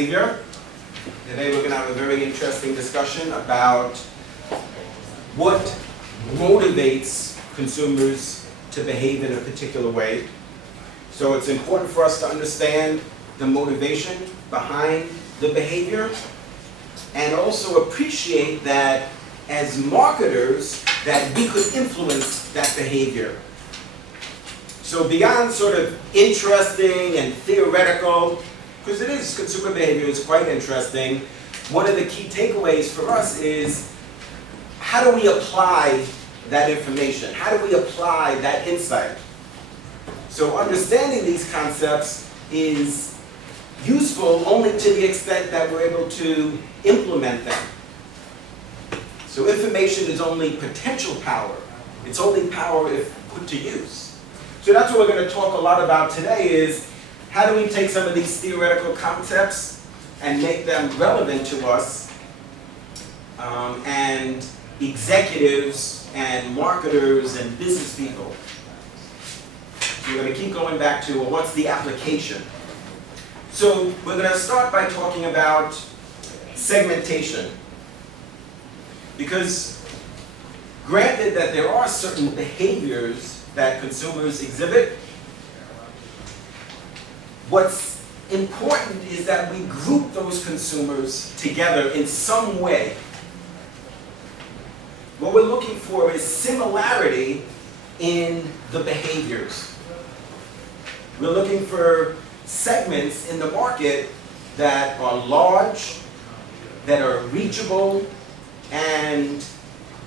behavior. Today we're going to have a very interesting discussion about what motivates consumers to behave in a particular way. So it's important for us to understand the motivation behind the behavior and also appreciate that as marketers that we could influence that behavior. So beyond sort of interesting and theoretical, because it is, consumer behavior is quite interesting, one of the key takeaways for us is how do we apply that information? How do we apply that insight? So understanding these concepts is useful only to the extent that we're able to implement them. So information is only potential power. It's only power if put to use. So that's what we're going to talk a lot about today is how do we take some of these theoretical concepts and make them relevant to us and executives and marketers and business people. So we're going to keep going back to, well, what's the application? So we're going to start by talking about segmentation. Because granted that there are certain behaviors that consumers exhibit, what's important is that we group those consumers together in some way. What we're looking for is similarity in the behaviors. We're looking for segments in the market that are large, that are reachable, and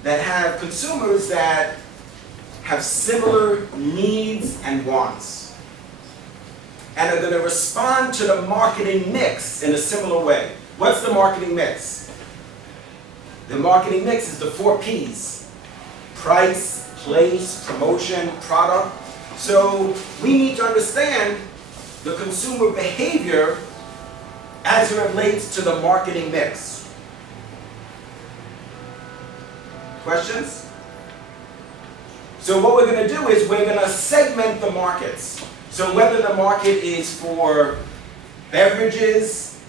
that have consumers that have similar needs and wants, and are going to respond to the marketing mix in a similar way. What's the marketing mix? The marketing mix is the 4 P's: price, place, promotion, product. So we need to understand the consumer behavior as it relates to the marketing mix. Questions? So what we're going to do is we're going to segment the markets. So whether the market is for beverages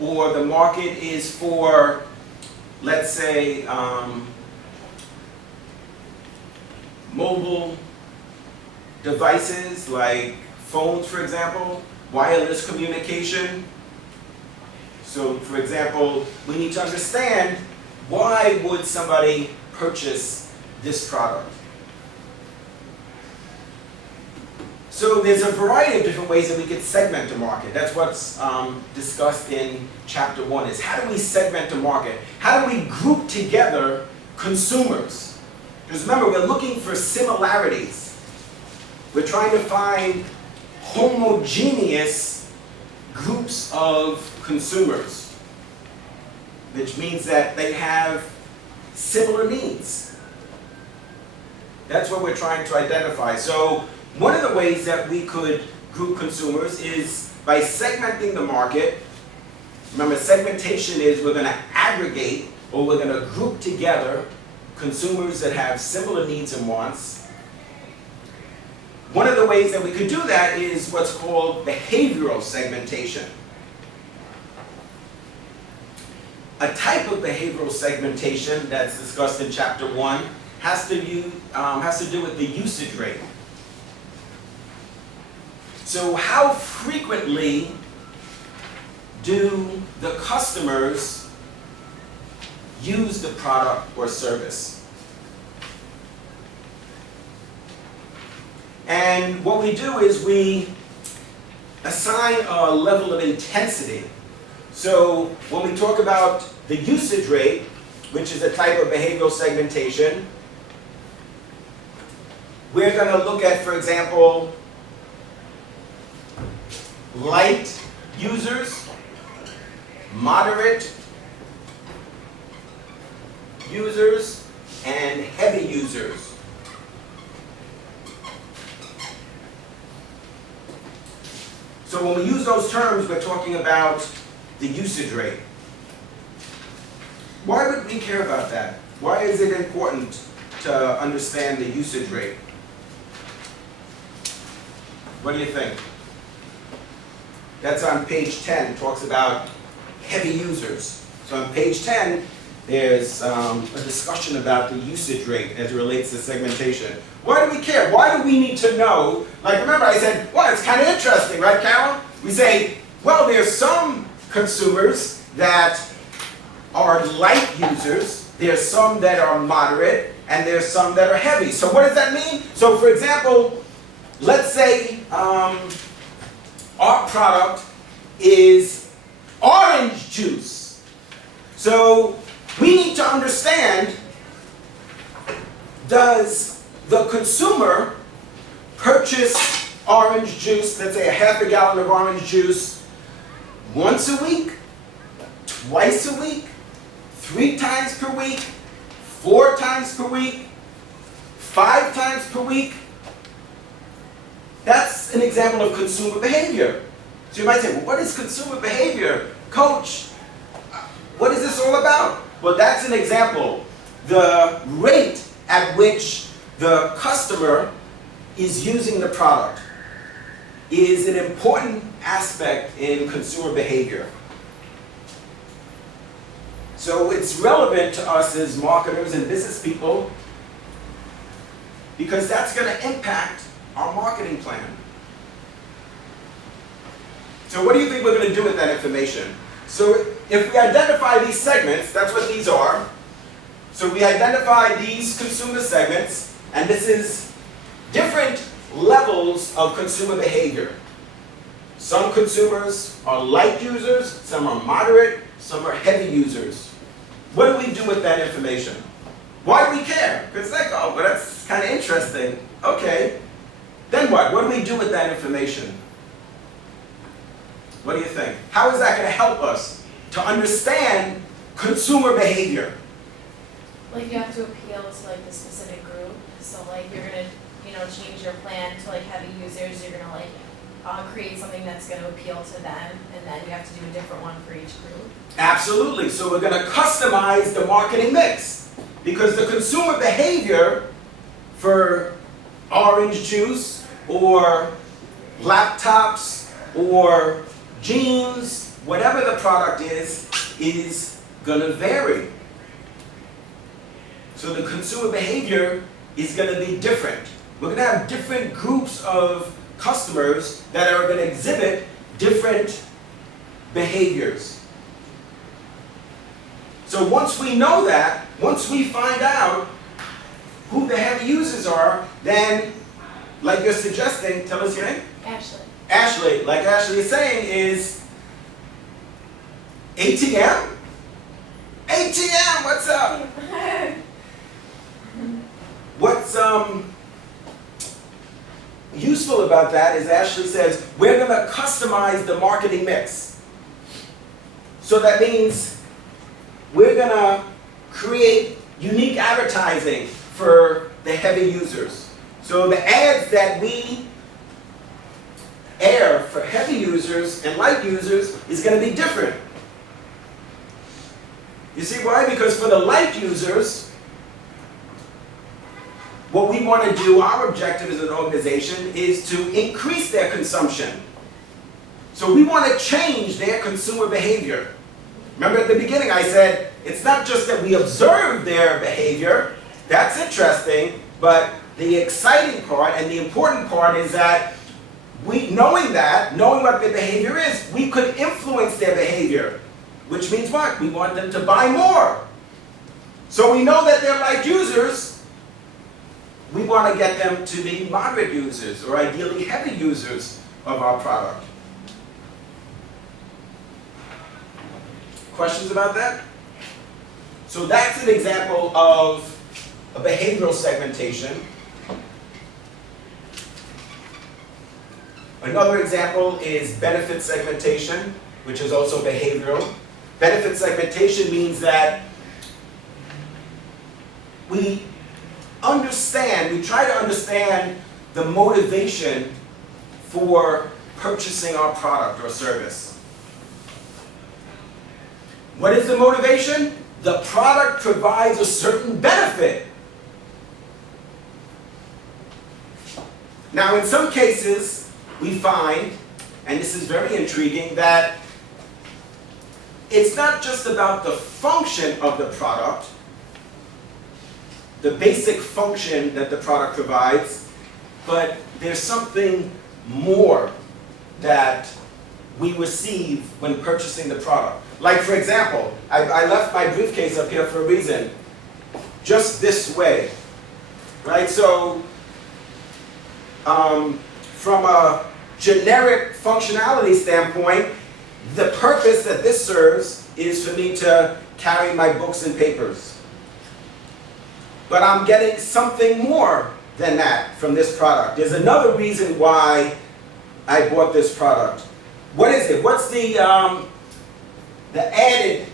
or the market is for, let's say, mobile devices like phones, for example, wireless communication. So for example, we need to understand why would somebody purchase this product? So there's a variety of different ways that we could segment the market. That's what's discussed in chapter 1 is how do we segment the market? How do we group together consumers? Because remember, we're looking for similarities. We're trying to find homogeneous groups of consumers, which means that they have similar needs. That's what we're trying to identify. So one of the ways that we could group consumers is by segmenting the market. Remember, segmentation is we're going to aggregate or we're going to group together consumers that have similar needs and wants. One of the ways that we could do that is what's called behavioral segmentation. A type of behavioral segmentation that's discussed in chapter 1 has to do with the usage rate. So how frequently do the customers use the product or service? And what we do is we assign a level of intensity. So when we talk about the usage rate, which is a type of behavioral segmentation, we're going to look at, for example, light users, moderate users, and heavy users. So when we use those terms, we're talking about the usage rate. Why would we care about that? Why is it important to understand the usage rate? What do you think? that's on page 10, talks about heavy users. So on page 10, there's a discussion about the usage rate as it relates to segmentation. Why do we care? Why do we need to know? Like, remember I said, well, it's kind of interesting, right, Carol? We say, well, there's some consumers that are light users, there's some that are moderate, and there's some that are heavy. So what does that mean? So for example, let's say our product is orange juice. So we need to understand, does the consumer purchase orange juice, let's say a half a gallon of orange juice, once a week, twice a week, 3 times per week, 4 times per week, 5 times per week? That's an example of consumer behavior. So you might say, well, what is consumer behavior? Coach, what is this all about? Well, that's an example. The rate at which the customer is using the product is an important aspect in consumer behavior. So it's relevant to us as marketers and business people because that's going to impact our marketing plan. So what do you think we're going to do with that information? So if we identify these segments, that's what these are. So we identify these consumer segments, and this is different levels of consumer behavior. Some consumers are light users, some are moderate, some are heavy users. What do we do with that information? Why do we care? Because it's like, oh, well, that's kind of interesting. Okay. Then what? What do we do with that information? What do you think? How is that going to help us to understand consumer behavior? Like you have to appeal to like the specific group. So like you're gonna, change your plan to like heavy users. You're gonna like create something that's going to appeal to them, and then you have to do a different one for each group. Absolutely. So we're going to customize the marketing mix because the consumer behavior for orange juice or laptops or jeans, whatever the product is going to vary. So the consumer behavior is going to be different. We're going to have different groups of customers that are going to exhibit different behaviors. So once we know that, once we find out who the heavy users are, then, like you're suggesting, tell us your name? Ashley. Ashley, like Ashley is saying, is ATM? ATM, what's up? What's useful about that is Ashley says, we're going to customize the marketing mix. So that means we're going to create unique advertising for the heavy users. So the ads that we air for heavy users and light users is going to be different. You see why? Because for the light users, what we want to do, our objective as an organization, is to increase their consumption. So we want to change their consumer behavior. Remember at the beginning I said, it's not just that we observe their behavior, that's interesting, but the exciting part and the important part is that knowing what their behavior is, we could influence their behavior. Which means what? We want them to buy more. So we know that they're light users. We want to get them to be moderate users, or ideally heavy users of our product. Questions about that? So that's an example of a behavioral segmentation. Another example is benefit segmentation, which is also behavioral. Benefit segmentation means that we try to understand the motivation for purchasing our product or service. What is the motivation? The product provides a certain benefit. Now in some cases, we find, and this is very intriguing, that it's not just about the function of the product, the basic function that the product provides, but there's something more that we receive when purchasing the product. Like, for example, I left my briefcase up here for a reason. Just this way, right? So, from a generic functionality standpoint, the purpose that this serves is for me to carry my books and papers. But I'm getting something more than that from this product. There's another reason why I bought this product. What is it? What's the added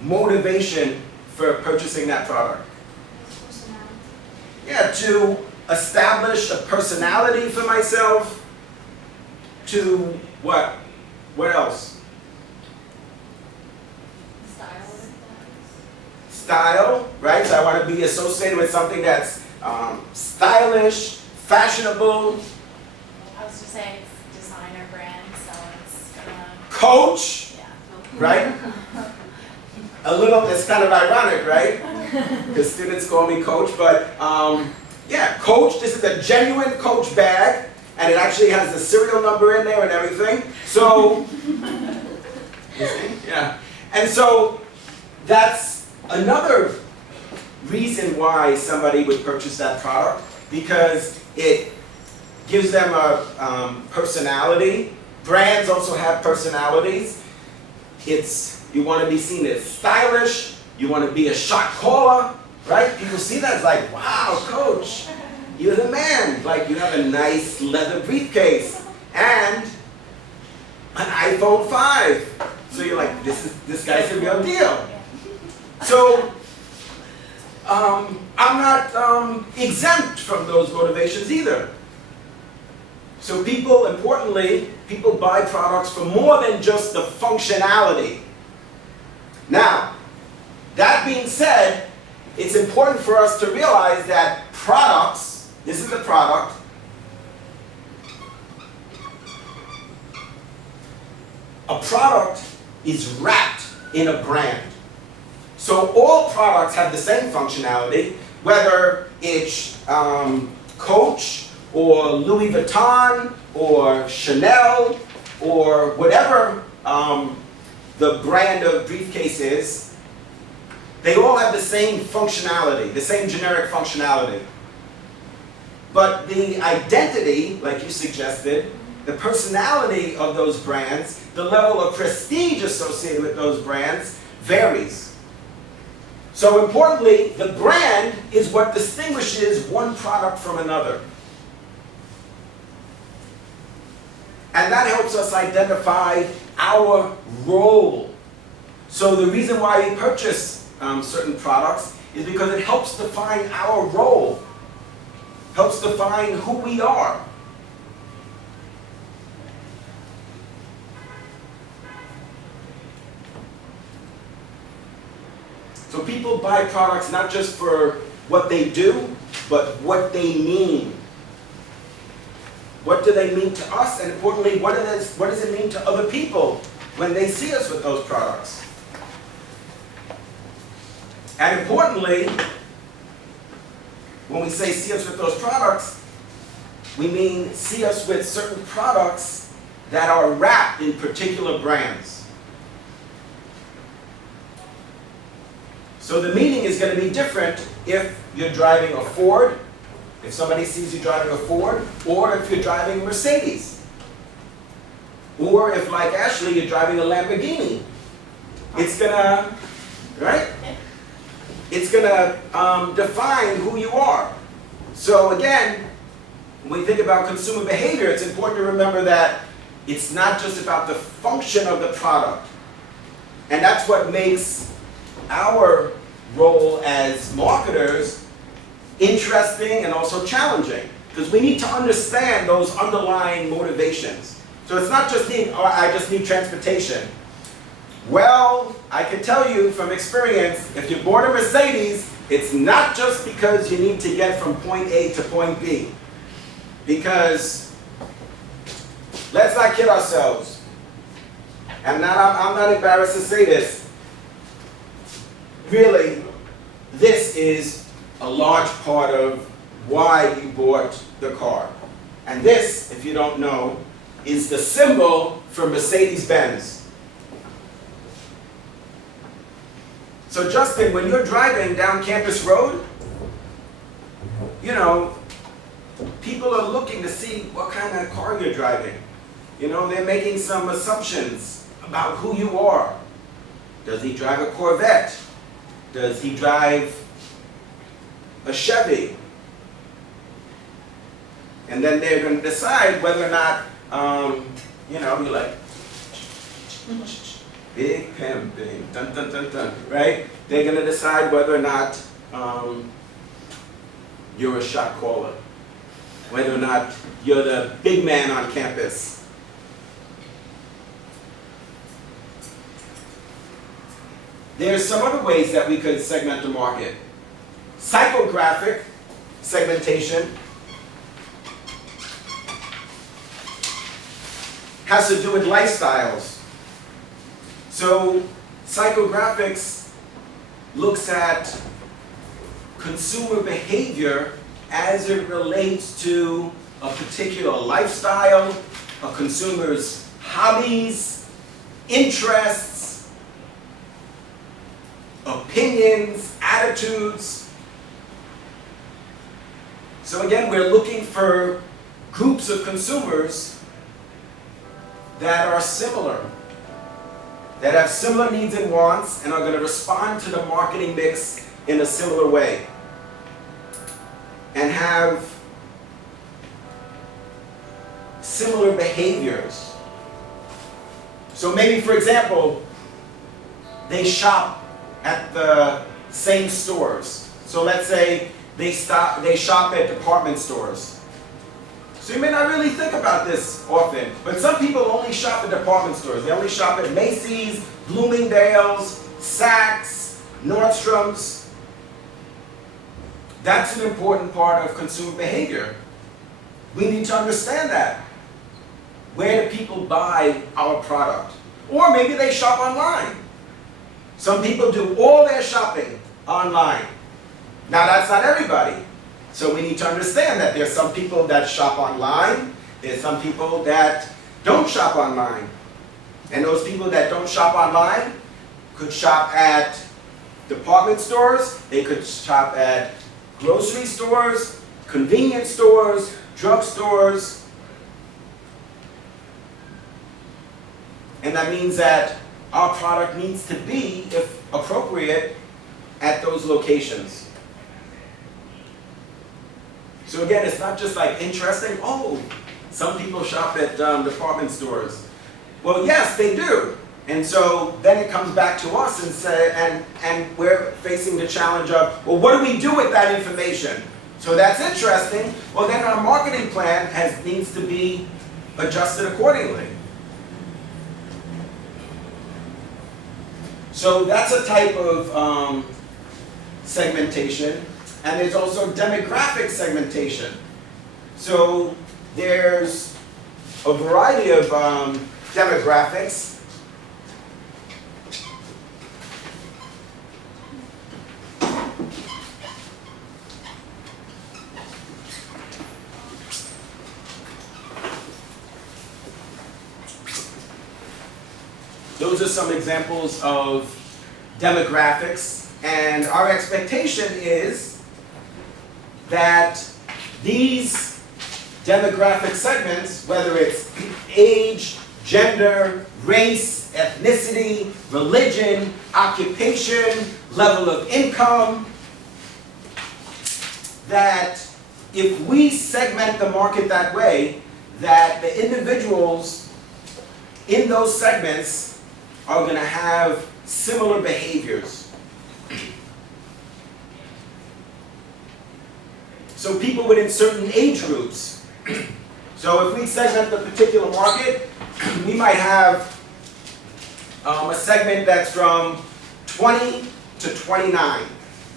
motivation for purchasing that product? Yeah, to establish a personality for myself, to what? What else? Style, right? So I want to be associated with something that's stylish, fashionable. I was just saying it's designer brand, so it's gonna... Coach, Yeah. right? A little, it's kind of ironic, right? Because students call me Coach, but yeah, Coach, this is a genuine Coach bag, and it actually has the serial number in there and everything. So, yeah. And so, that's another reason why somebody would purchase that product, because it gives them a personality. Brands also have personalities. You want to be seen as stylish, you want to be a shot caller, right? People see that, it's like, wow, Coach, you're the man. Like, you have a nice leather briefcase and an iPhone 5. So you're like, this guy's a real deal. So, I'm not exempt from those motivations either. So importantly, people buy products for more than just the functionality. Now, that being said, it's important for us to realize that products, this is a product, is wrapped in a brand. So all products have the same functionality, whether it's Coach or Louis Vuitton or Chanel or whatever the brand of briefcase is. They all have the same functionality, the same generic functionality. But the identity, like you suggested, the personality of those brands, the level of prestige associated with those brands varies. So importantly, the brand is what distinguishes one product from another. And that helps us identify our role. So the reason why we purchase certain products is because it helps define our role, helps define who we are. So people buy products not just for what they do, but what they mean. What do they mean to us? And importantly, what does it mean to other people when they see us with those products? And importantly, when we say see us with those products, we mean see us with certain products that are wrapped in particular brands. So the meaning is going to be different if you're driving a Ford, if somebody sees you driving a Ford, or if you're driving a Mercedes. Or if, like Ashley, you're driving a Lamborghini. It's gonna, right? It's gonna define who you are. So again, when we think about consumer behavior, it's important to remember that it's not just about the function of the product. And that's what makes our role as marketers interesting and also challenging, because we need to understand those underlying motivations. So it's not just I just need transportation. Well, I can tell you from experience, if you board a Mercedes, it's not just because you need to get from point A to point B. Because let's not kid ourselves. I'm not embarrassed to say this. Really, this is a large part of why you bought the car. And this, if you don't know, is the symbol for Mercedes-Benz. So Justin, when you're driving down Campus Road, you know, people are looking to see what kind of car you're driving. You know, they're making some assumptions about who you are. Does he drive a Corvette? Does he drive a Chevy? And then they're going to decide whether or not, you know, you're like, big pimping, dun dun dun dun, right? They're going to decide whether or not you're a shot caller, whether or not you're the big man on campus. There's some other ways that we could segment the market. Psychographic segmentation has to do with lifestyles. So psychographics looks at consumer behavior as it relates to a particular lifestyle, a consumer's hobbies, interests, opinions, attitudes. So again, we're looking for groups of consumers that are similar, that have similar needs and wants, and are going to respond to the marketing mix in a similar way, and have similar behaviors. So maybe, for example, they shop at the same stores. So let's say they shop at department stores. So you may not really think about this often, but some people only shop at department stores. They only shop at Macy's, Bloomingdale's, Saks, Nordstrom's. That's an important part of consumer behavior. We need to understand that. Where do people buy our product? Or maybe they shop online. Some people do all their shopping online. Now that's not everybody. So we need to understand that there's some people that shop online, there's some people that don't shop online. And those people that don't shop online could shop at department stores, they could shop at grocery stores, convenience stores, drug stores. And that means that our product needs to be, if appropriate, at those locations. So again, it's not just like interesting, oh, some people shop at department stores. Well, yes, they do. And so then it comes back to us and say, and we're facing the challenge of, well, what do we do with that information? So that's interesting. Well, then our marketing plan needs to be adjusted accordingly. So that's a type of segmentation. And there's also demographic segmentation. So there's a variety of demographics. Those are some examples of demographics. And our expectation is that these demographic segments, whether it's age, gender, race, ethnicity, religion, occupation, level of income, that if we segment the market that way, that the individuals in those segments are going to have similar behaviors. So people within certain age groups. So if we segment the particular market, we might have a segment that's from 20 to 29,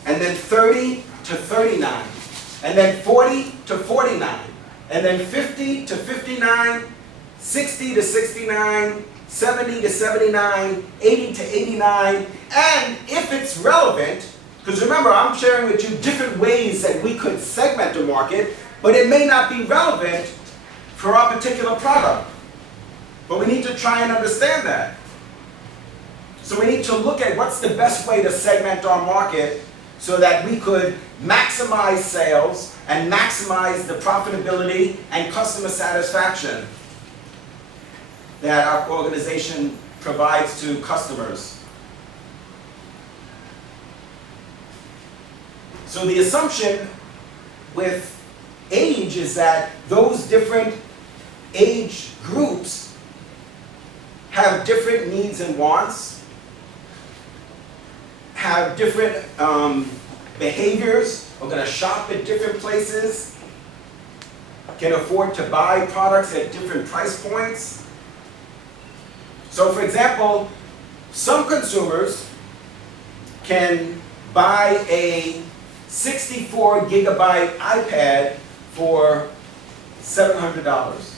and then 30 to 39, and then 40 to 49, and then 50 to 59, 60 to 69, 70 to 79, 80 to 89, and if it's relevant, because remember, I'm sharing with you different ways that we could segment the market, but it may not be relevant for our particular product. But we need to try and understand that. So we need to look at what's the best way to segment our market so that we could maximize sales and maximize the profitability and customer satisfaction that our organization provides to customers. So the assumption with age is that those different age groups have different needs and wants, have different behaviors, are going to shop at different places, can afford to buy products at different price points. So for example, some consumers can buy a 64 gigabyte iPad for $700.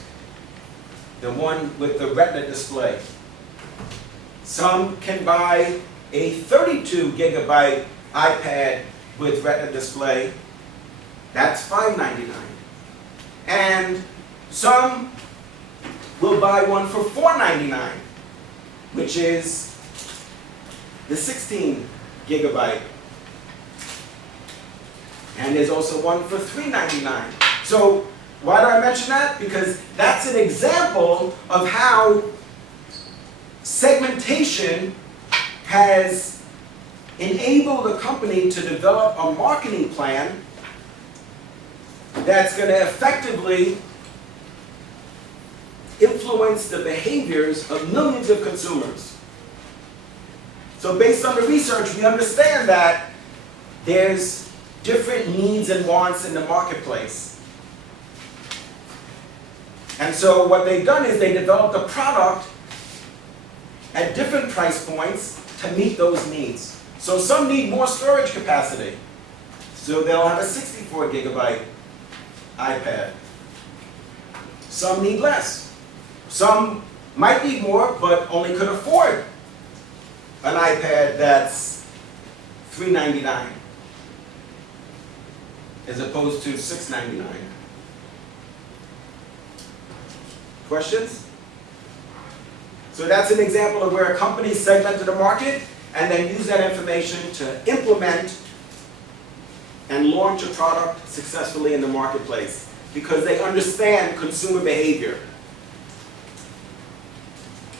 The one with the Retina display. Some can buy a 32 gigabyte iPad with Retina display. That's $599. And some will buy one for $499, which is the 16 gigabyte. And there's also one for $399. So why do I mention that? Because that's an example of how segmentation has enabled a company to develop a marketing plan that's going to effectively influence the behaviors of millions of consumers. So based on the research, we understand that there's different needs and wants in the marketplace. And so what they've done is they developed a product at different price points to meet those needs. So some need more storage capacity. So they'll have a 64 gigabyte iPad. Some need less. Some might need more, but only could afford an iPad that's $399 as opposed to $699. Questions? So that's an example of where a company segmented the market and then used that information to implement and launch a product successfully in the marketplace because they understand consumer behavior.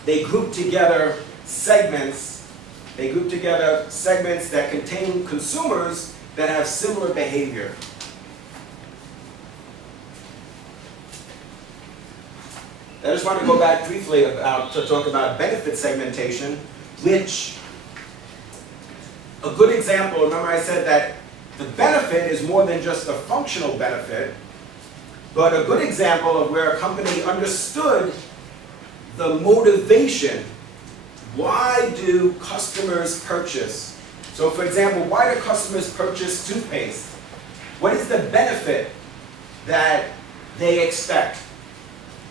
They group together segments. They group together segments that contain consumers that have similar behavior. I just want to go back briefly to talk about benefit segmentation, which a good example, remember I said that the benefit is more than just a functional benefit, but a good example of where a company understood the motivation. Why do customers purchase? So for example, why do customers purchase toothpaste? What is the benefit that they expect?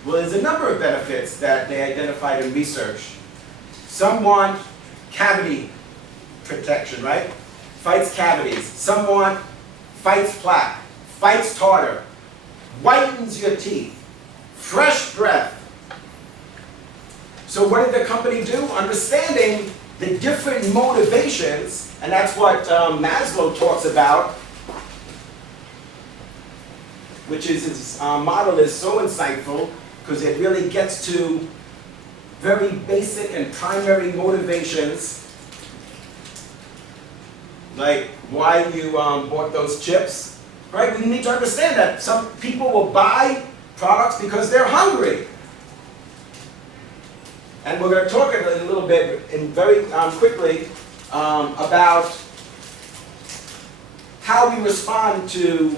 Well, there's a number of benefits that they identified in research. Some want cavity protection, right? Fights cavities. Some want fights plaque, fights tartar, whitens your teeth, fresh breath. So what did the company do? Understanding the different motivations, and that's what Maslow talks about, which is his model is so insightful because it really gets to very basic and primary motivations, like why you bought those chips, right? We need to understand that some people will buy products because they're hungry. And we're going to talk a little bit and very quickly about how we respond to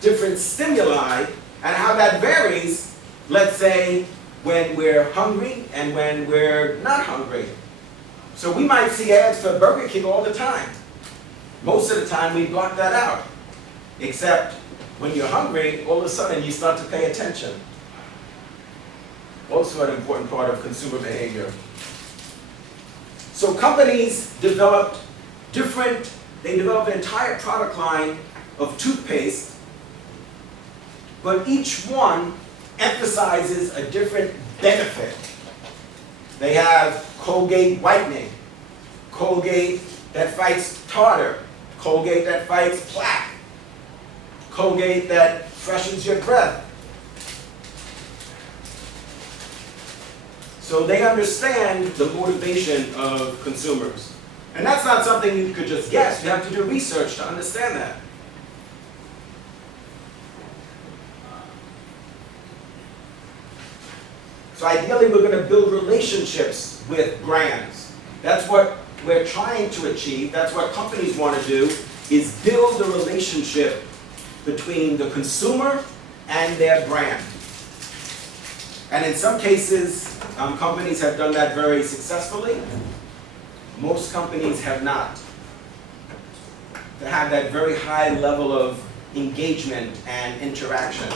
different stimuli and how that varies, let's say, when we're hungry and when we're not hungry. So we might see ads for Burger King all the time. Most of the time we block that out. Except when you're hungry, all of a sudden you start to pay attention. Also an important part of consumer behavior. So companies developed an entire product line of toothpaste, but each one emphasizes a different benefit. They have Colgate whitening, Colgate that fights tartar, Colgate that fights plaque, Colgate that freshens your breath. So they understand the motivation of consumers. And that's not something you could just guess. You have to do research to understand that. So ideally, we're going to build relationships with brands. That's what we're trying to achieve. That's what companies want to do, is build a relationship between the consumer and their brand. And in some cases, companies have done that very successfully. Most companies have not. To have that very high level of engagement and interaction.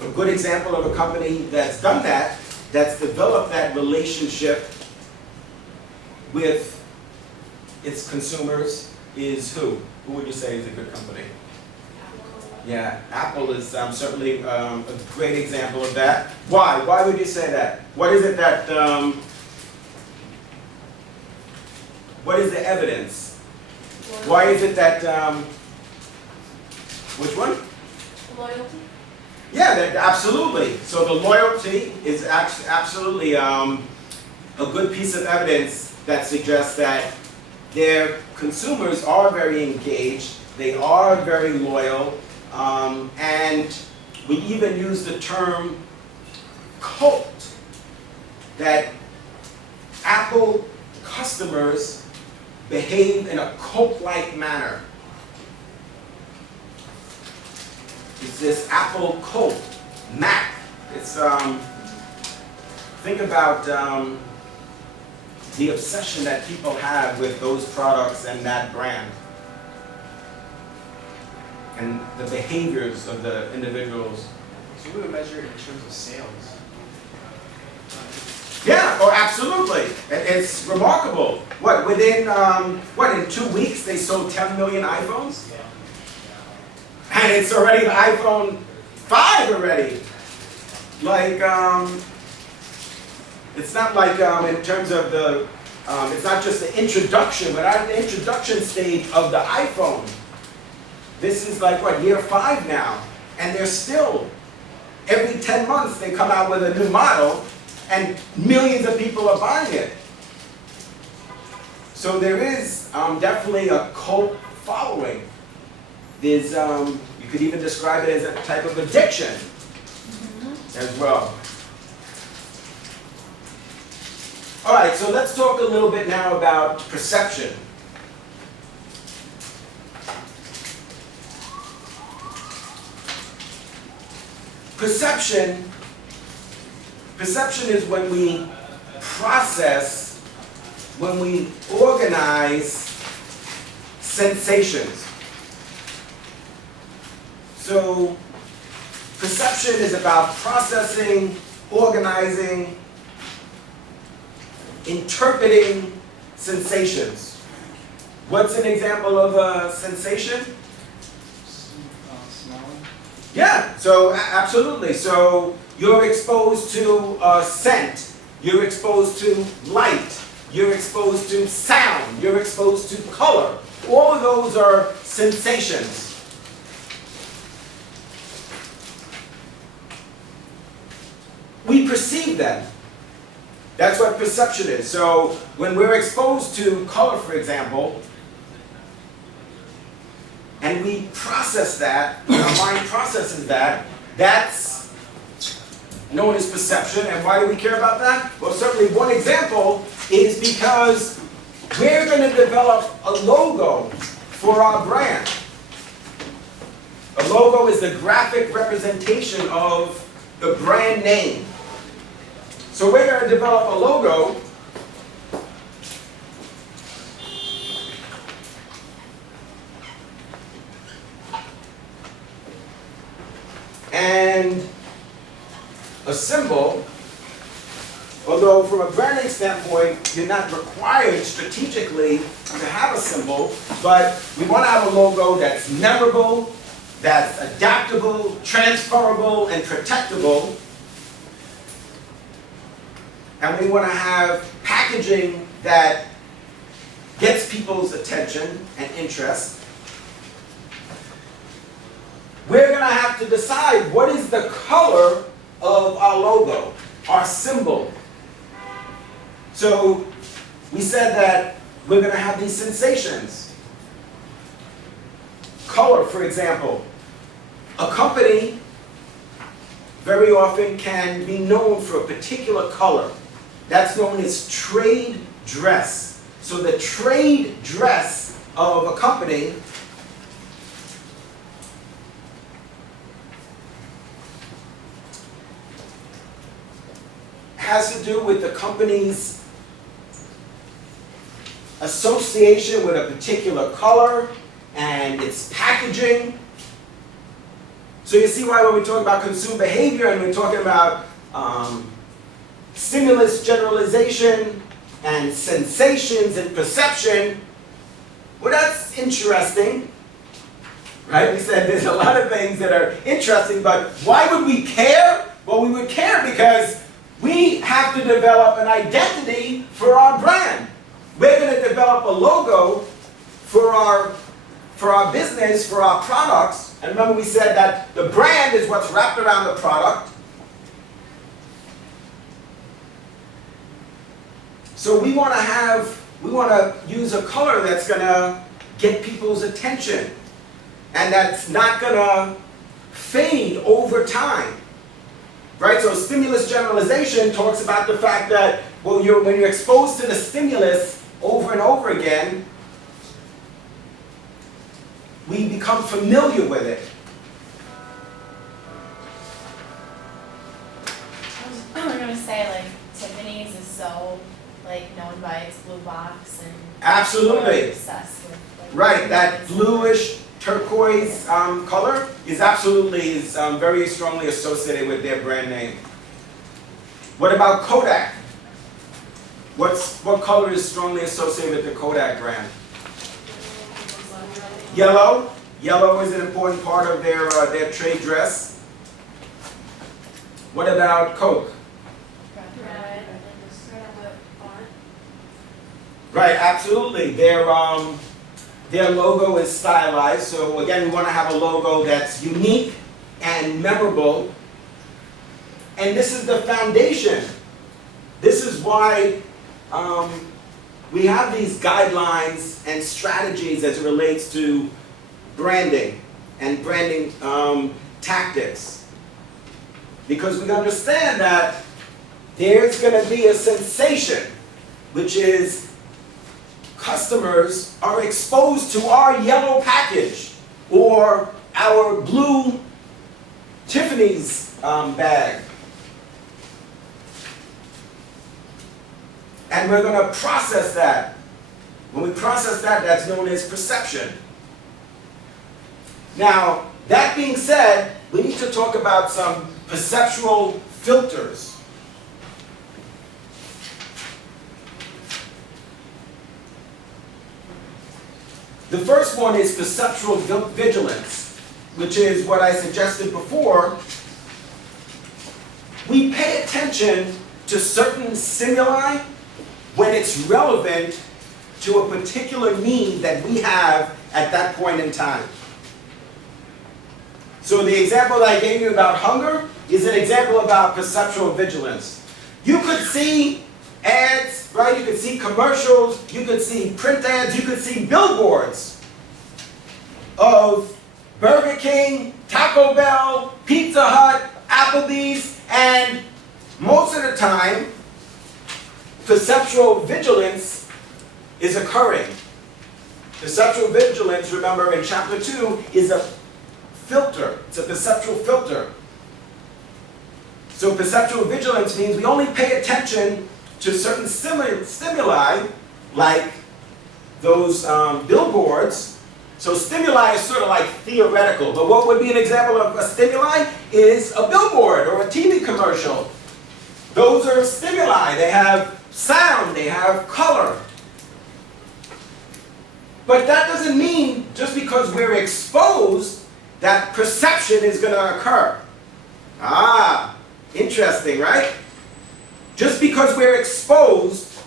A good example of a company that's done that, that's developed that relationship with its consumers, is who? Who would you say is a good company? Yeah, Apple is certainly a great example of that. Why? Why would you say that? What is it that, what is the evidence? Why is it that, which one? Loyalty? Yeah, absolutely. So the loyalty is absolutely a good piece of evidence that suggests that their consumers are very engaged, they are very loyal, and we even use the term cult, that Apple customers behave in a cult-like manner. It's this Apple cult, Mac. It's, think about the obsession that people have with those products and that brand, and the behaviors of the individuals. So we would measure it in terms of sales. Yeah, oh, absolutely. It's remarkable. What, within, in 2 weeks they sold 10 million iPhones? Yeah. And it's already the iPhone 5 already. Like, it's not like in terms of the, it's not just the introduction, but at the introduction stage of the iPhone. This is like, what, year 5 now. And they're still, every 10 months they come out with a new model, and millions of people are buying it. So there is definitely a cult following. There's, you could even describe it as a type of addiction as well. All right, so let's talk a little bit now about perception. Perception is when we process, when we organize sensations. So perception is about processing, organizing, interpreting sensations. What's an example of a sensation? Smelling. Yeah, so absolutely. So you're exposed to scent, you're exposed to light, you're exposed to sound, you're exposed to color. All of those are sensations. We perceive them. That's what perception is. So when we're exposed to color, for example, and we process that, our mind processes that, that's known as perception. And why do we care about that? Well, certainly one example is because we're going to develop a logo for our brand. A logo is the graphic representation of the brand name. So we're going to develop a logo and a symbol Although from a branding standpoint, you're not required strategically to have a symbol, but we want to have a logo that's memorable, that's adaptable, transferable, and protectable. And we want to have packaging that gets people's attention and interest. We're going to have to decide what is the color of our logo, our symbol. So we said that we're going to have these sensations. Color, for example. A company very often can be known for a particular color. That's known as trade dress. So the trade dress of a company has to do with the company's association with a particular color and its packaging. So you see why when we talk about consumer behavior and we're talking about stimulus generalization and sensations and perception, well, that's interesting, right? We said there's a lot of things that are interesting, but why would we care? Well, we would care because we have to develop an identity for our brand. We're going to develop a logo for our business, for our products. And remember we said that the brand is what's wrapped around the product. So we want to use a color that's going to get people's attention and that's not going to fade over time. Right? So stimulus generalization talks about the fact that, well, when you're exposed to the stimulus over and over again, we become familiar with it. I was gonna say, like, Tiffany's is so, like, known by its blue box and Absolutely. people are obsessed with, like, Right, that it's- bluish turquoise color is very strongly associated with their brand name. What about Kodak? What color is strongly associated with the Kodak brand? Yellow. Yellow is an important part of their trade dress. What about Coke? Red. Right, absolutely. Their logo is stylized. So again, we want to have a logo that's unique and memorable. And this is the foundation. This is why we have these guidelines and strategies as it relates to branding and branding tactics. Because we understand that there's going to be a sensation, which is customers are exposed to our yellow package or our blue Tiffany's bag. And we're going to process that. When we process that, that's known as perception. Now, that being said, we need to talk about some perceptual filters. The first one is perceptual vigilance, which is what I suggested before. We pay attention to certain stimuli when it's relevant to a particular need that we have at that point in time. So the example that I gave you about hunger is an example about perceptual vigilance. You could see ads, right? You could see commercials, you could see print ads, you could see billboards of Burger King, Taco Bell, Pizza Hut, Applebee's, and most of the time, perceptual vigilance is occurring. Perceptual vigilance, remember in chapter 2, is a filter. It's a perceptual filter. So perceptual vigilance means we only pay attention to certain stimuli, like those billboards. So stimuli is sort of like theoretical, but what would be an example of a stimuli is a billboard or a TV commercial. Those are stimuli. They have sound, they have color. But that doesn't mean just because we're exposed that perception is going to occur. Ah, interesting, right? Just because we're exposed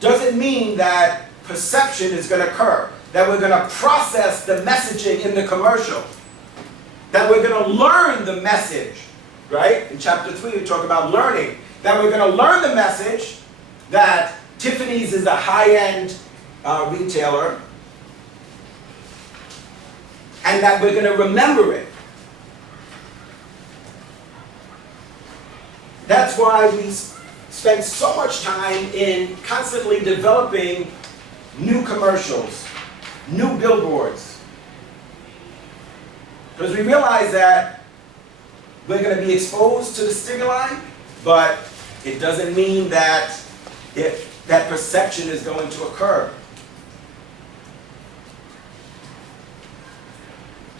doesn't mean that perception is going to occur, that we're going to process the messaging in the commercial, that we're going to learn the message, right? In chapter 3 we talk about learning, that we're going to learn the message that Tiffany's is a high-end retailer, and that we're going to remember it. That's why we spend so much time in constantly developing new commercials, new billboards. Because we realize that we're going to be exposed to the stimuli, but it doesn't mean that that perception is going to occur.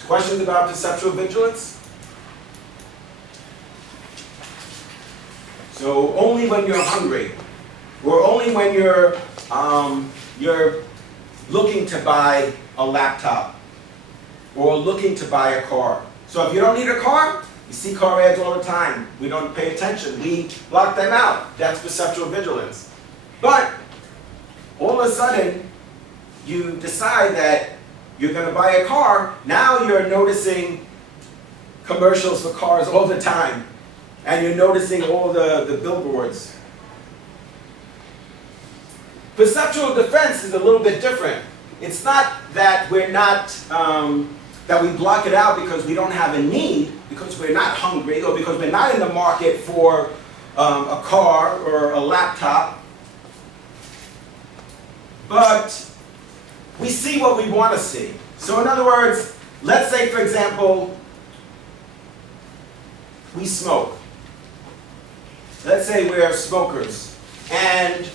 Questions about perceptual vigilance? So only when you're hungry, or only when you're looking to buy a laptop, or looking to buy a car. So if you don't need a car, you see car ads all the time. We don't pay attention. We block them out. That's perceptual vigilance. But all of a sudden, you decide that you're going to buy a car. Now you're noticing commercials for cars all the time. And you're noticing all the billboards. Perceptual defense is a little bit different. It's not that we're not, that we block it out because we don't have a need, because we're not hungry, or because we're not in the market for a car or a laptop. But we see what we want to see. So in other words, let's say, for example, we smoke. Let's say we're smokers, and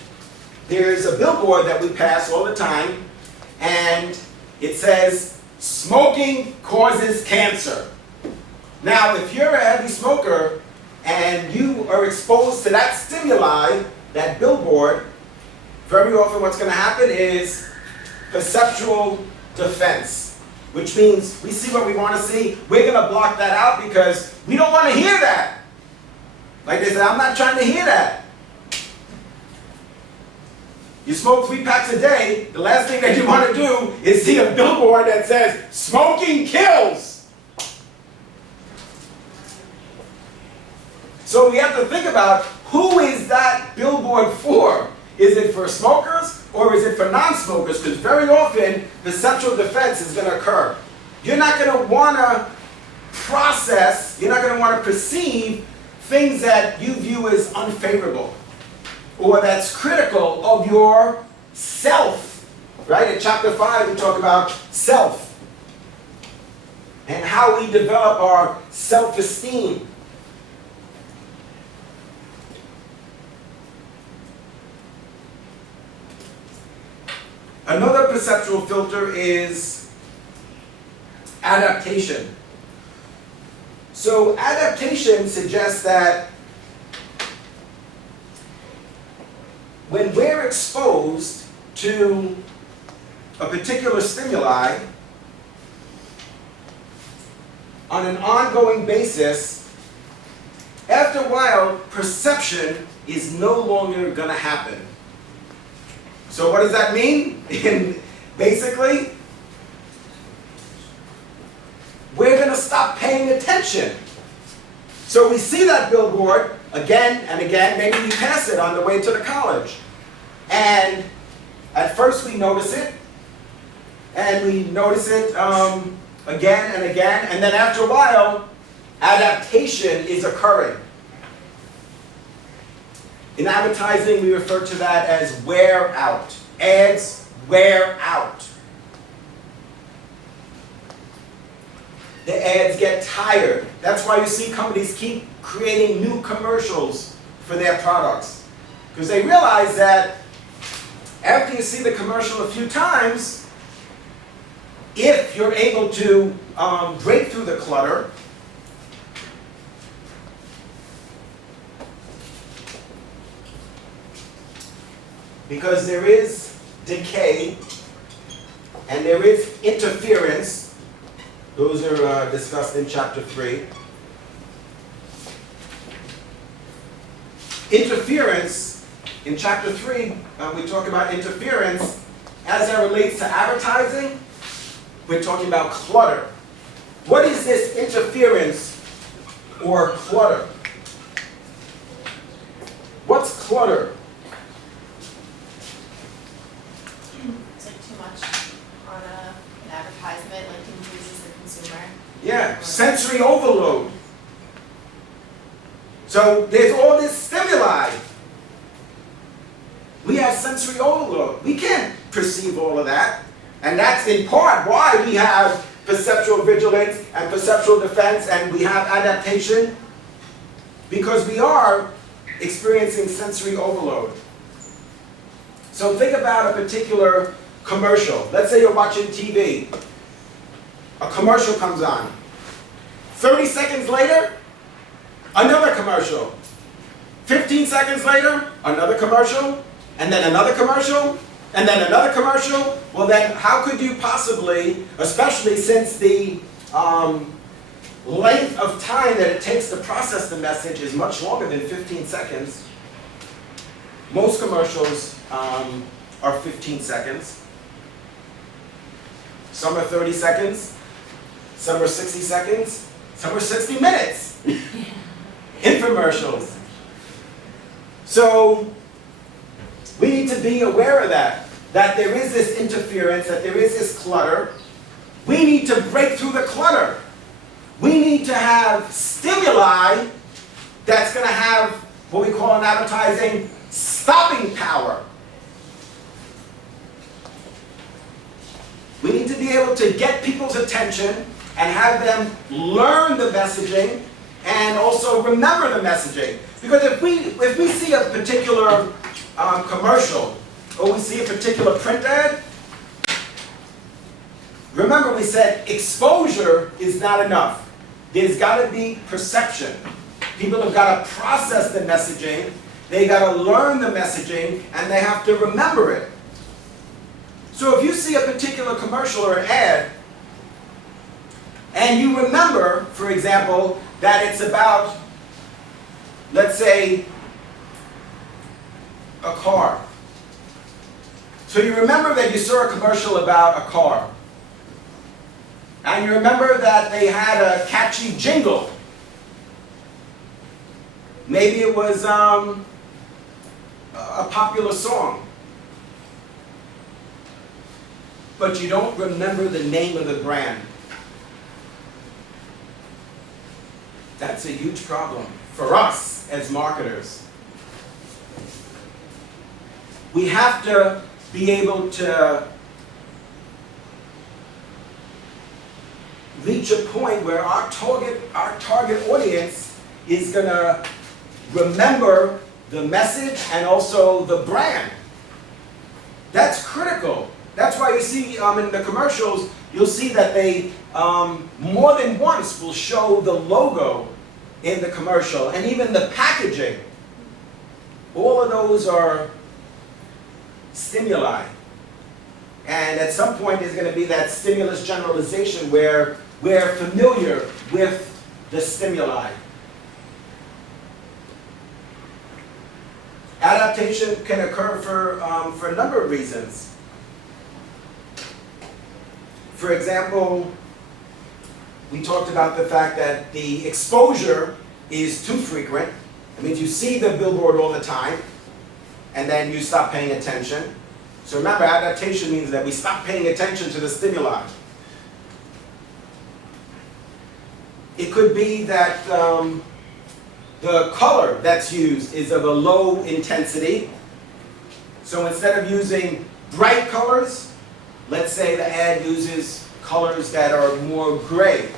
there's a billboard that we pass all the time, and it says, smoking causes cancer. Now, if you're a heavy smoker, and you are exposed to that stimuli, that billboard, very often what's going to happen is perceptual defense, which means we see what we want to see. We're going to block that out because we don't want to hear that. Like they said, I'm not trying to hear that. You smoke 3 packs a day, the last thing that you want to do is see a billboard that says, smoking kills. So we have to think about, who is that billboard for? Is it for smokers or is it for non-smokers? Because very often, perceptual defense is going to occur. You're not going to want to process, you're not going to want to perceive things that you view as unfavorable, or that's critical of your self. Right? In chapter 5, we talk about self and how we develop our self-esteem. Another perceptual filter is adaptation. So adaptation suggests that when we're exposed to a particular stimuli on an ongoing basis, after a while, perception is no longer going to happen. So what does that mean? Basically, we're going to stop paying attention. So we see that billboard again and again. Maybe we pass it on the way to the college. And at first we notice it. And we notice it again and again. And then after a while, adaptation is occurring. In advertising, we refer to that as wear out. Ads wear out. The ads get tired. That's why you see companies keep creating new commercials for their products. Because they realize that after you see the commercial a few times, if you're able to break through the clutter, because there is decay and there is interference. Those are discussed in chapter 3. Interference, in chapter 3, we talk about interference as it relates to advertising. We're talking about clutter. What is this interference or clutter? What's clutter? It's like too much on an advertisement, like confuses the consumer. Yeah, sensory overload. So there's all this stimuli. We have sensory overload. We can't perceive all of that. And that's in part why we have perceptual vigilance and perceptual defense and we have adaptation, because we are experiencing sensory overload. So think about a particular commercial. Let's say you're watching TV. A commercial comes on. 30 seconds later, another commercial. 15 seconds later, another commercial, and then another commercial, and then another commercial. Well then, how could you possibly, especially since the length of time that it takes to process the message is much longer than 15 seconds. Most commercials are 15 seconds. Some are 30 seconds. Some are 60 seconds. Some are 60 minutes. Infomercials. So we need to be aware of that there is this interference, that there is this clutter. We need to break through the clutter. We need to have stimuli that's going to have what we call in advertising stopping power. We need to be able to get people's attention and have them learn the messaging and also remember the messaging. Because if we see a particular commercial or we see a particular print ad, remember we said exposure is not enough. There's got to be perception. People have got to process the messaging, they got to learn the messaging, and they have to remember it. So if you see a particular commercial or an ad, and you remember, for example, that it's about, let's say, a car. So you remember that you saw a commercial about a car. And you remember that they had a catchy jingle. Maybe it was a popular song. But you don't remember the name of the brand. That's a huge problem for us as marketers. We have to be able to reach a point where our target audience is going to remember the message and also the brand. That's critical. That's why you see in the commercials, you'll see that they more than once will show the logo in the commercial and even the packaging. All of those are stimuli. And at some point there's going to be that stimulus generalization where we're familiar with the stimuli. Adaptation can occur for a number of reasons. For example, we talked about the fact that the exposure is too frequent. It means you see the billboard all the time, and then you stop paying attention. So remember, adaptation means that we stop paying attention to the stimuli. It could be that the color that's used is of a low intensity. So instead of using bright colors, let's say the ad uses colors that are more gray.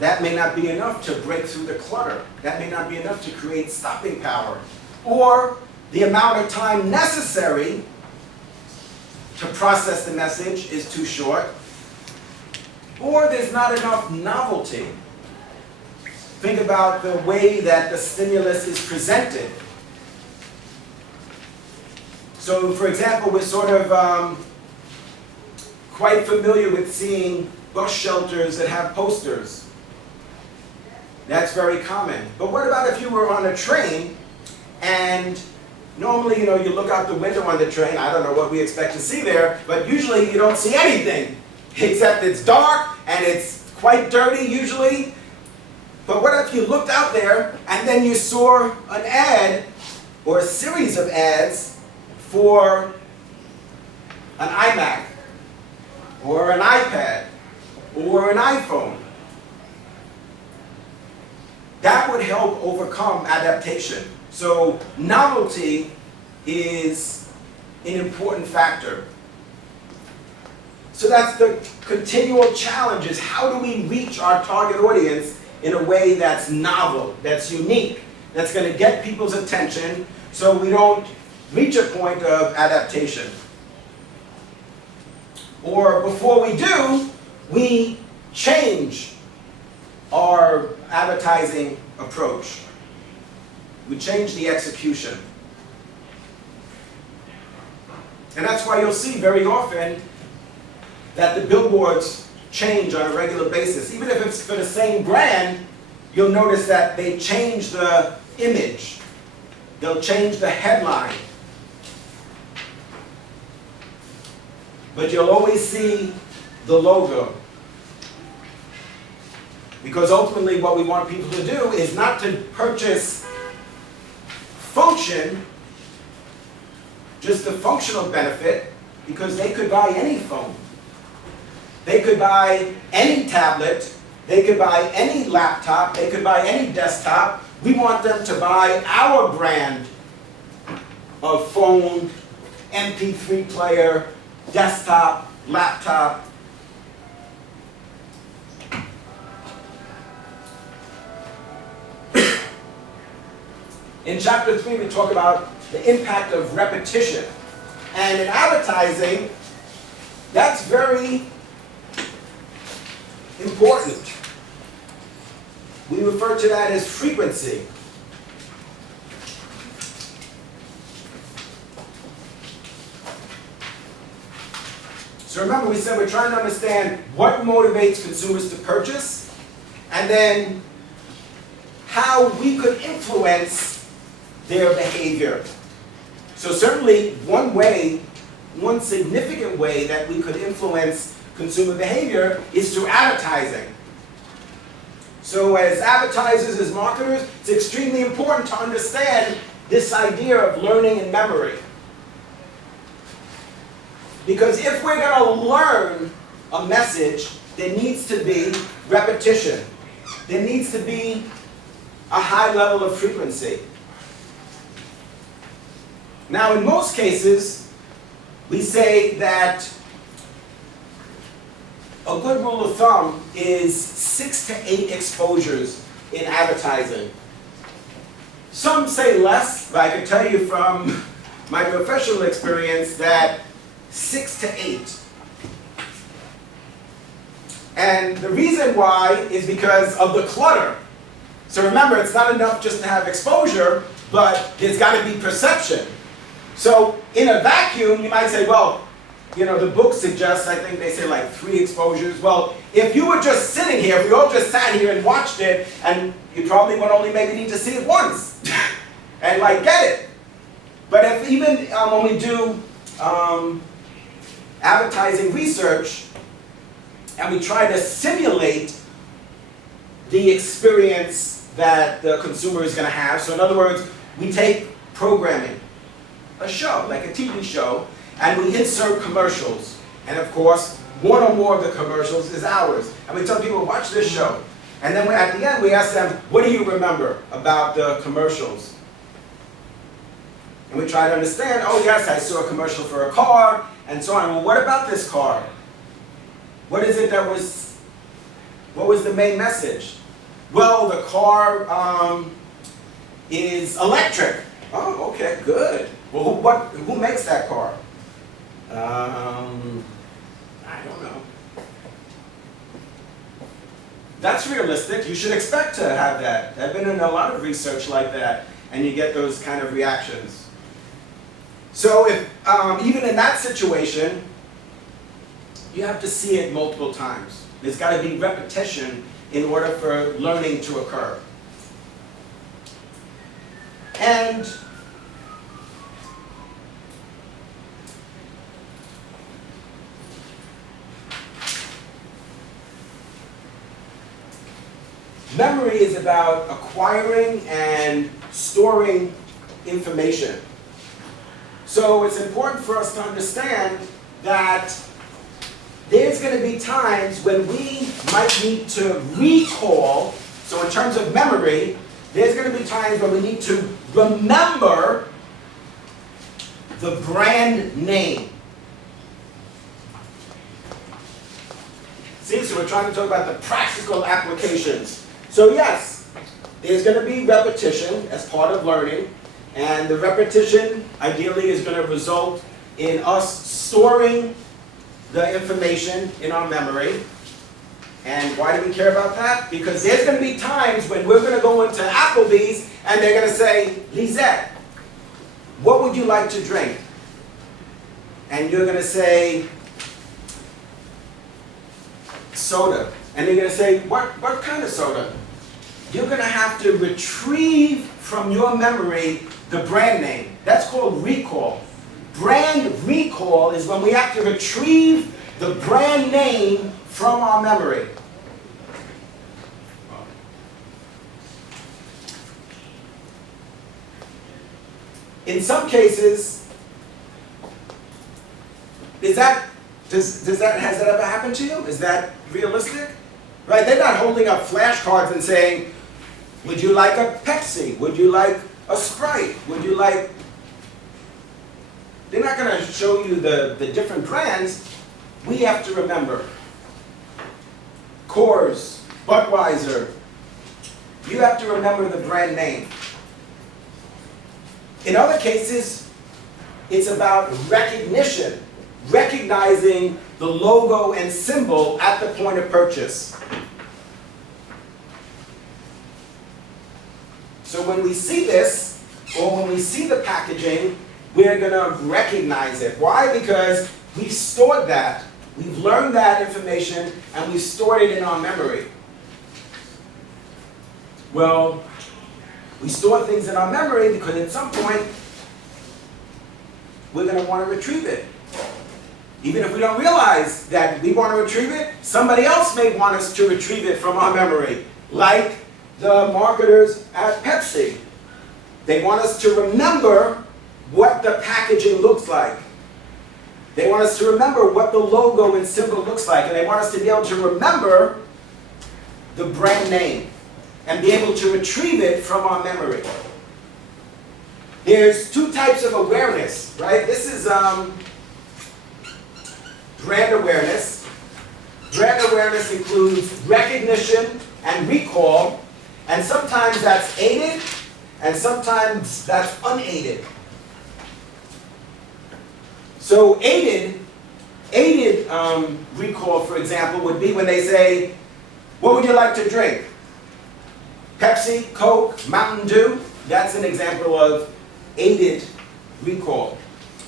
That may not be enough to break through the clutter. That may not be enough to create stopping power. Or the amount of time necessary to process the message is too short. Or there's not enough novelty. Think about the way that the stimulus is presented. So for example, we're sort of quite familiar with seeing bus shelters that have posters. That's very common. But what about if you were on a train and normally, you look out the window on the train, I don't know what we expect to see there, but usually you don't see anything, except it's dark and it's quite dirty usually. But what if you looked out there and then you saw an ad or a series of ads for an iMac or an iPad or an iPhone? That would help overcome adaptation. So novelty is an important factor. So that's the continual challenge, is how do we reach our target audience in a way that's novel, that's unique, that's going to get people's attention so we don't reach a point of adaptation. Or before we do, we change our advertising approach. We change the execution. And that's why you'll see very often that the billboards change on a regular basis. Even if it's for the same brand, you'll notice that they change the image. They'll change the headline. But you'll always see the logo. Because ultimately what we want people to do is not to purchase function, just the functional benefit, because they could buy any phone. They could buy any tablet. They could buy any laptop. They could buy any desktop. We want them to buy our brand of phone, MP3 player, desktop, laptop. In chapter 3, we talk about the impact of repetition. And in advertising, that's very important. We refer to that as frequency. So remember, we said we're trying to understand what motivates consumers to purchase, and then how we could influence their behavior. So certainly one significant way that we could influence consumer behavior is through advertising. So as advertisers, as marketers, it's extremely important to understand this idea of learning and memory. Because if we're going to learn a message, there needs to be repetition. There needs to be a high level of frequency. Now, in most cases, we say that a good rule of thumb is 6 to 8 exposures in advertising. Some say less, but I can tell you from my professional experience that 6 to 8. And the reason why is because of the clutter. So remember, it's not enough just to have exposure, but there's got to be perception. So in a vacuum, you might say, well, the book suggests, I think they say like 3 exposures. Well, if you were just sitting here, if we all just sat here and watched it, and you probably would only maybe need to see it once and get it. But if even when we do advertising research and we try to simulate the experience that the consumer is going to have, so in other words, we take programming, a show, like a TV show, and we insert commercials. And of course, one or more of the commercials is ours. And we tell people, watch this show. And then at the end, we ask them, what do you remember about the commercials? And we try to understand, oh yes, I saw a commercial for a car, and so on. Well, what about this car? What is it what was the main message? Well, the car is electric. Oh, okay, good. Well, who makes that car? I don't know. That's realistic. You should expect to have that. I've been in a lot of research like that, and you get those kind of reactions. So if, even in that situation, you have to see it multiple times. There's got to be repetition in order for learning to occur. And memory is about acquiring and storing information. So it's important for us to understand that there's going to be times when we might need to recall. So in terms of memory, there's going to be times when we need to remember the brand name. See, so we're trying to talk about the practical applications. So yes, there's going to be repetition as part of learning, and the repetition ideally is going to result in us storing the information in our memory. And why do we care about that? Because there's going to be times when we're going to go into Applebee's and they're going to say, Lisette, what would you like to drink? And you're going to say, soda. And they're going to say, what kind of soda? You're going to have to retrieve from your memory the brand name. That's called recall. Brand recall is when we have to retrieve the brand name from our memory. In some cases, has that ever happened to you? Is that realistic? Right? They're not holding up flashcards and saying, would you like a Pepsi? Would you like a Sprite? Would you like... They're not going to show you the different brands. We have to remember. Coors, Budweiser. You have to remember the brand name. In other cases, it's about recognition. Recognizing the logo and symbol at the point of purchase. So when we see this, or when we see the packaging, we're going to recognize it. Why? Because we've stored that. We've learned that information, and we've stored it in our memory. Well, we store things in our memory because at some point, we're going to want to retrieve it. Even if we don't realize that we want to retrieve it, somebody else may want us to retrieve it from our memory, like the marketers at Pepsi. They want us to remember what the packaging looks like. They want us to remember what the logo and symbol looks like, and they want us to be able to remember the brand name and be able to retrieve it from our memory. There's two types of awareness, right? This is brand awareness. Brand awareness includes recognition and recall, and sometimes that's aided, and sometimes that's unaided. So aided recall, for example, would be when they say, what would you like to drink? Pepsi, Coke, Mountain Dew? That's an example of aided recall.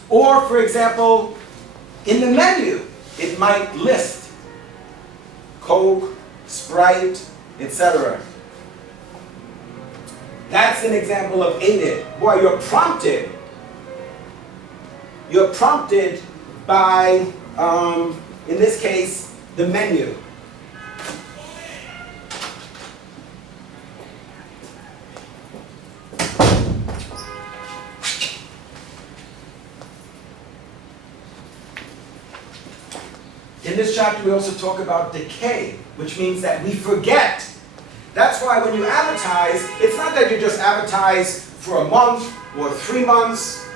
Or, for example, in the menu, it might list Coke, Sprite, etc. That's an example of aided. Boy, you're prompted. You're prompted by, in this case, the menu. In this chapter, we also talk about decay, which means that we forget. That's why when you advertise, it's not that you just advertise for a month or 3 months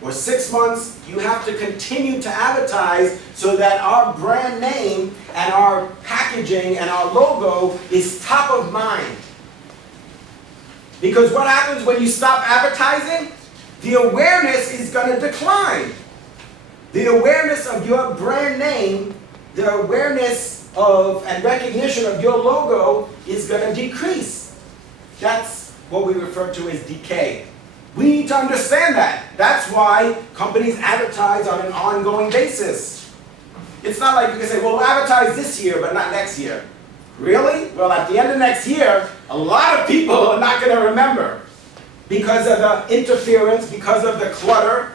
or 6 months. You have to continue to advertise so that our brand name and our packaging and our logo is top of mind. Because what happens when you stop advertising? The awareness is going to decline. The awareness of your brand name, the awareness of and recognition of your logo is going to decrease. That's what we refer to as decay. We need to understand that. That's why companies advertise on an ongoing basis. It's not like you can say, well, we'll advertise this year, but not next year. Really? Well, at the end of next year, a lot of people are not going to remember because of the interference, because of the clutter.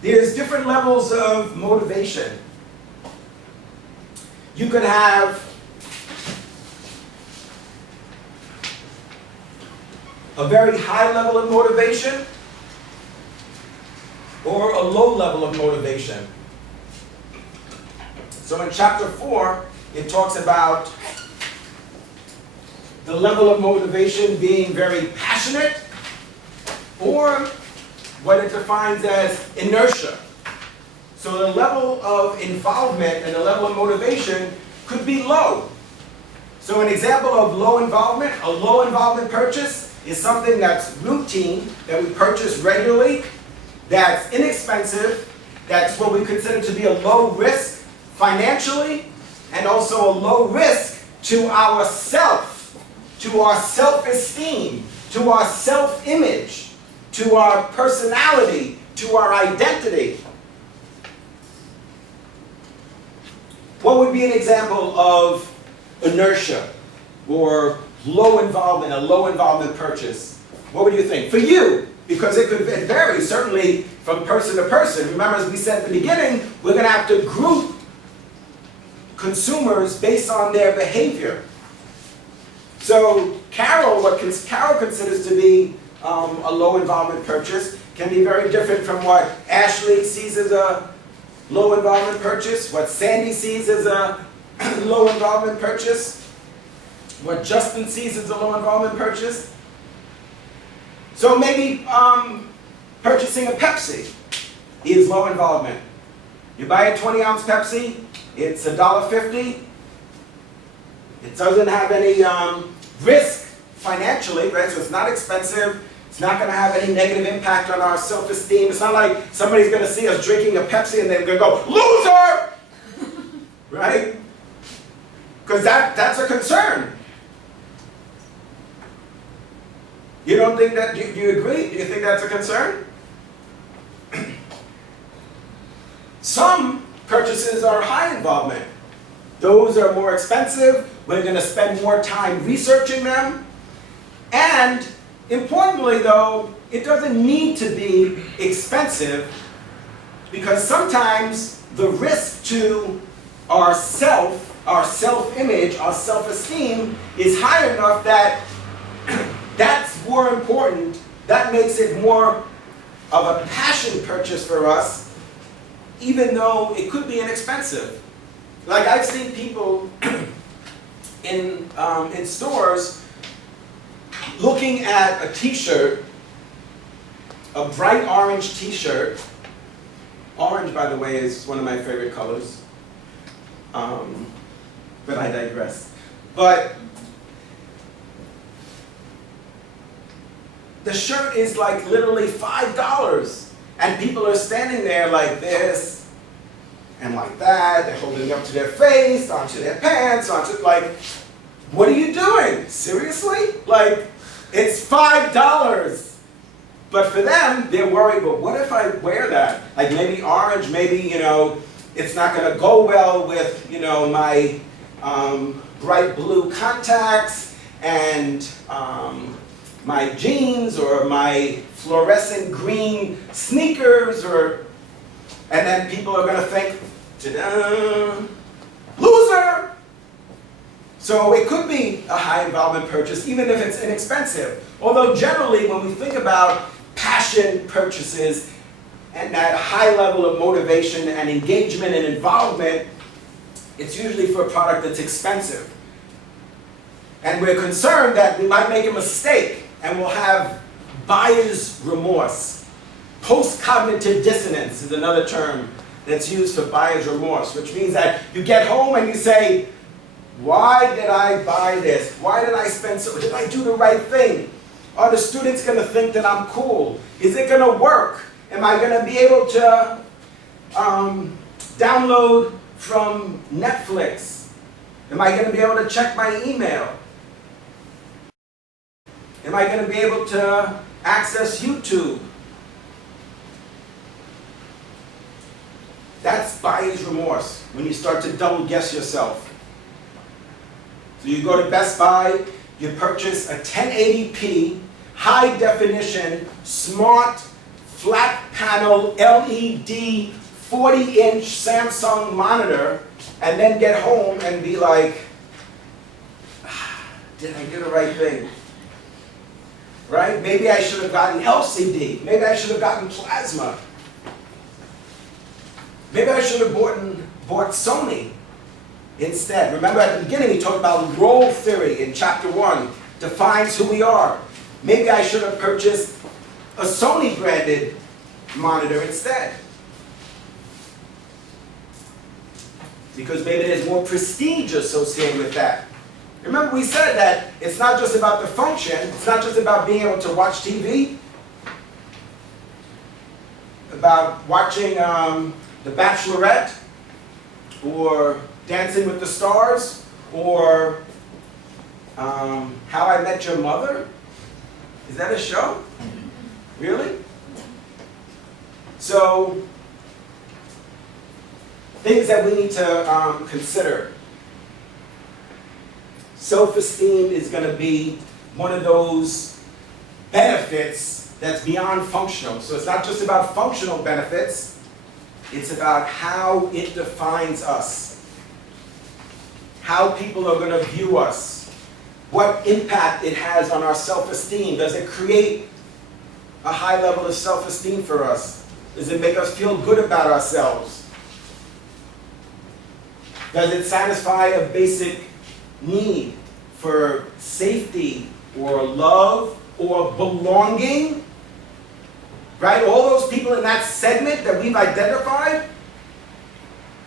There's different levels of motivation. You could have a very high level of motivation or a low level of motivation. So in chapter 4, it talks about the level of motivation being very passionate, or what it defines as inertia. So the level of involvement and the level of motivation could be low. So an example of low involvement, a low involvement purchase is something that's routine, that we purchase regularly, that's inexpensive, that's what we consider to be a low risk financially, and also a low risk to our self, to our self-esteem, to our self-image, to our personality, to our identity. What would be an example of inertia or low involvement, a low involvement purchase? What would you think? For you, because it vary certainly from person to person. Remember, as we said at the beginning, we're going to have to group consumers based on their behavior. So Carol, what Carol considers to be a low involvement purchase can be very different from what Ashley sees as a low involvement purchase, what Sandy sees as a low involvement purchase, what Justin sees as a low involvement purchase. So maybe purchasing a Pepsi is low involvement. You buy a 20-ounce Pepsi, it's $1.50. It doesn't have any risk financially, right? So it's not expensive. It's not going to have any negative impact on our self-esteem. It's not like somebody's going to see us drinking a Pepsi and they're going to go, loser! Right? Because that's a concern. You don't think that, do you agree? Do you think that's a concern? Some purchases are high involvement. Those are more expensive. We're going to spend more time researching them. And importantly, though, it doesn't need to be expensive, because sometimes the risk to our self-image, our self-esteem is high enough that that's more important. That makes it more of a passion purchase for us, even though it could be inexpensive. Like I've seen people in stores looking at a t-shirt, a bright orange t-shirt. Orange, by the way, is one of my favorite colors. But I digress. But the shirt is like literally $5. And people are standing there like this and like that. They're holding it up to their face, onto their pants, onto like, what are you doing? Seriously? Like, it's $5. But for them, they're worried, but what if I wear that? Like maybe orange, maybe, it's not going to go well with, my bright blue contacts and my jeans or my fluorescent green sneakers, and then people are going to think, ta-da, loser! So it could be a high involvement purchase, even if it's inexpensive. Although generally, when we think about passion purchases and that high level of motivation and engagement and involvement, it's usually for a product that's expensive. And we're concerned that we might make a mistake and we'll have buyer's remorse. Post-cognitive dissonance is another term that's used for buyer's remorse, which means that you get home and you say, why did I buy this? Why did I spend so much? Did I do the right thing? Are the students going to think that I'm cool? Is it going to work? Am I going to be able to download from Netflix? Am I going to be able to check my email? Am I going to be able to access YouTube? That's buyer's remorse, when you start to double guess yourself. So you go to Best Buy, you purchase a 1080p, high definition, smart, flat panel, LED, 40-inch Samsung monitor, and then get home and be like, did I do the right thing? Right? Maybe I should have gotten LCD. Maybe I should have gotten plasma. Maybe I should have bought Sony instead. Remember at the beginning we talked about role theory in chapter 1, defines who we are. Maybe I should have purchased a Sony branded monitor instead. Because maybe there's more prestige associated with that. Remember we said that it's not just about the function, it's not just about being able to watch TV, about watching The Bachelorette, or Dancing with the Stars, or How I Met Your Mother. Is that a show? Really? So, things that we need to consider. Self-esteem is going to be one of those benefits that's beyond functional. So it's not just about functional benefits, it's about how it defines us. How people are going to view us. What impact it has on our self-esteem. Does it create a high level of self-esteem for us? Does it make us feel good about ourselves? Does it satisfy a basic need for safety or love or belonging? Right? All those people in that segment that we've identified,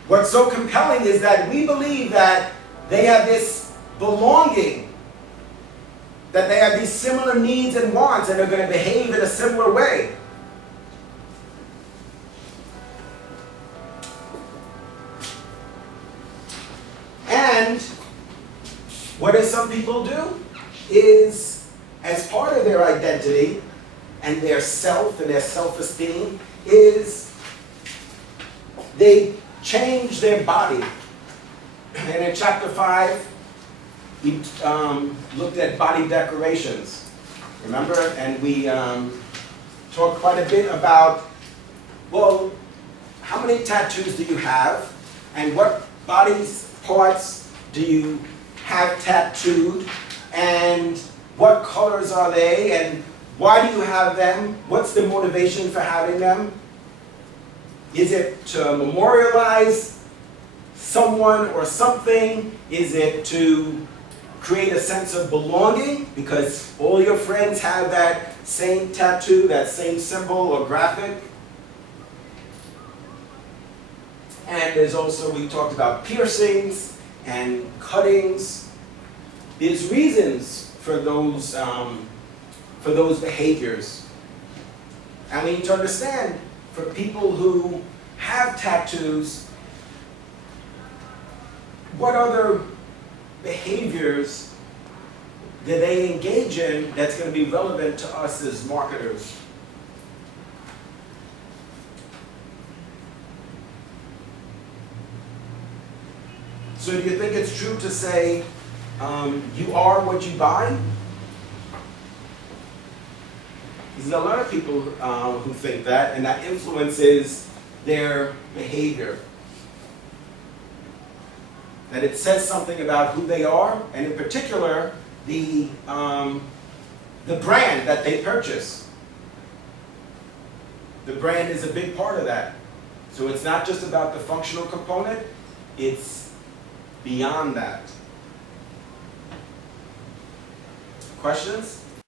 what's so compelling is that we believe that they have this belonging, that they have these similar needs and wants and are going to behave in a similar way. And what do some people do is, as part of their identity and their self and their self-esteem, is they change their body. And in chapter 5, we looked at body decorations, remember? And we talked quite a bit about, well, how many tattoos do you have? And what body parts do you have tattooed? And what colors are they? And why do you have them? What's the motivation for having them? Is it to memorialize someone or something? Is it to create a sense of belonging because all your friends have that same tattoo, that same symbol or graphic? And there's also, we talked about piercings and cuttings. There's reasons for those behaviors. And we need to understand, for people who have tattoos, what other behaviors do they engage in that's going to be relevant to us as marketers? So do you think it's true to say, you are what you buy? There's a lot of people who think that, and that influences their behavior. That it says something about who they are, and in particular, the brand that they purchase. The brand is a big part of that. So it's not just about the functional component, it's beyond that. Questions?